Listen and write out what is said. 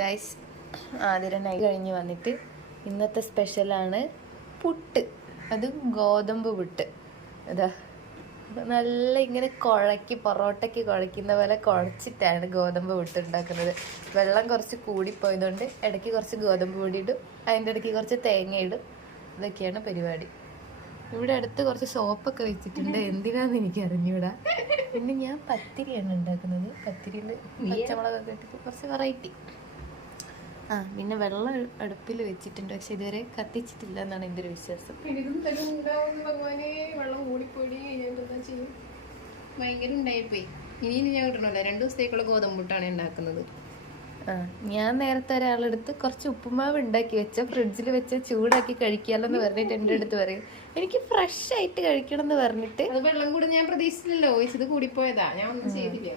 Guys Athira night കഴിഞ്ഞ് വന്നിട്ട് ഇന്നത്തെ സ്പെഷ്യലാണ് പുട്ട്. അത് ഗോതമ്പ് പുട്ട്. അതാ നല്ല ഇങ്ങനെ കുഴക്കി പൊറോട്ടയ്ക്ക് കുഴക്കുന്ന പോലെ കുഴച്ചിട്ടാണ് ഗോതമ്പ് പുട്ട് ഉണ്ടാക്കുന്നത്. വെള്ളം കുറച്ച് കൂടിപ്പോയതുകൊണ്ട് ഇടയ്ക്ക് കുറച്ച് ഗോതമ്പ് പൊടി ഇടും, അതിൻ്റെ ഇടയ്ക്ക് കുറച്ച് തേങ്ങ ഇടും. ഇതൊക്കെയാണ് പരിപാടി. ഇവിടെ അടുത്ത് കുറച്ച് സോപ്പൊക്കെ വെച്ചിട്ടുണ്ട്, എന്തിനാന്ന് എനിക്ക് അറിഞ്ഞൂടാ. പിന്നെ ഞാൻ പത്തിരിയാണ് ഉണ്ടാക്കുന്നത്. പത്തിരിയിൽ പച്ചമുളകൊക്കെ ഇട്ടിട്ട് കുറച്ച് വെറൈറ്റി. പിന്നെ വെള്ളം അടുപ്പിൽ വെച്ചിട്ടുണ്ട്, പക്ഷെ ഇതുവരെ കത്തിച്ചിട്ടില്ല എന്നാണ് എൻ്റെ ഒരു വിശ്വാസം. വെള്ളം കൂടിപ്പോയി ഭയങ്കര ഉണ്ടായിപ്പോയി. ഇനി ഞാൻ കിട്ടണല്ലോ 2 ദിവസത്തേക്കുള്ള ഗോതമ്പുട്ടാണ് ഉണ്ടാക്കുന്നത്. ഞാൻ നേരത്തെ ഒരാളെടുത്ത് കുറച്ച് ഉപ്പുമാവ് ഉണ്ടാക്കി വെച്ച ഫ്രിഡ്ജിൽ വെച്ച് ചൂടാക്കി കഴിക്കാമല്ലോ എന്ന് പറഞ്ഞിട്ട് എൻ്റെ അടുത്ത് പറയും എനിക്ക് ഫ്രഷ് ആയിട്ട് കഴിക്കണം എന്ന് പറഞ്ഞിട്ട്. അത് വെള്ളം കൂടെ ഞാൻ പ്രതീക്ഷിച്ചില്ലല്ലോ, ഇത് കൂടിപ്പോയതാ, ഞാൻ ഒന്നും ചെയ്തില്ല.